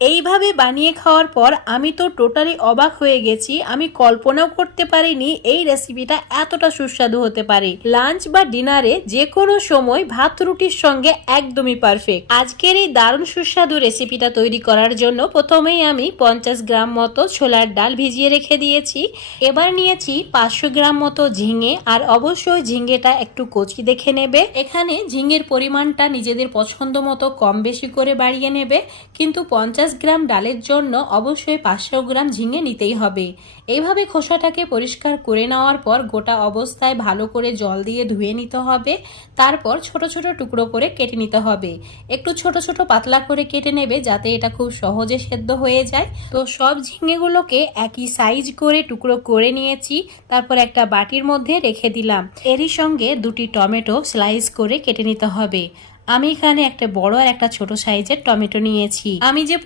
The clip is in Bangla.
এইভাবে বানিয়ে খাওয়ার পর আমি তো টোটালি অবাক হয়ে গেছি। আমি কল্পনাও করতে পারিনি এই রেসিপিটা এতটা সুস্বাদু হতে পারে। লাঞ্চ বা ডিনারে যে কোনো সময় ভাত রুটির সঙ্গে একদমই পারফেক্ট। আজকের এই দারুণ সুস্বাদু রেসিপিটা তৈরি করার জন্য প্রথমেই আমি 50 গ্রাম মতো ছোলার ডাল ভিজিয়ে রেখে দিয়েছি। এবার নিয়েছি 500 গ্রাম মতো ঝিঙে, আর অবশ্যই ঝিঙেটা একটু কচি দেখে নেবে। এখানে ঝিঙের পরিমাণটা নিজেদের পছন্দ মতো কম বেশি করে বাড়িয়ে নেবে, কিন্তু 50 গ্রাম ডালের জন্য অবশ্যই 500 গ্রাম ঝিঙে নিতেই হবে। এইভাবে খোসাটাকে পরিষ্কার করে নেওয়ার পর গোটা অবস্থায় ভালো করে জল দিয়ে ধুয়ে নিতে হবে। তারপর ছোট ছোট টুকরো করে কেটে নিতে হবে। একটু ছোট ছোট পাতলা করে কেটে নেবে যাতে এটা খুব সহজে সেদ্ধ হয়ে যায়। তো সব ঝিঙেগুলোকে একই সাইজ করে টুকরো করে নিয়েছি। তারপর একটা বাটির মধ্যে রেখে দিলাম। এরই সঙ্গে দুটি টমেটো স্লাইস করে কেটে নিতে হবে। আমি এখানে একটা বড় আর একটা ছোট সাইজের টমেটো নিয়েছি। আমি যে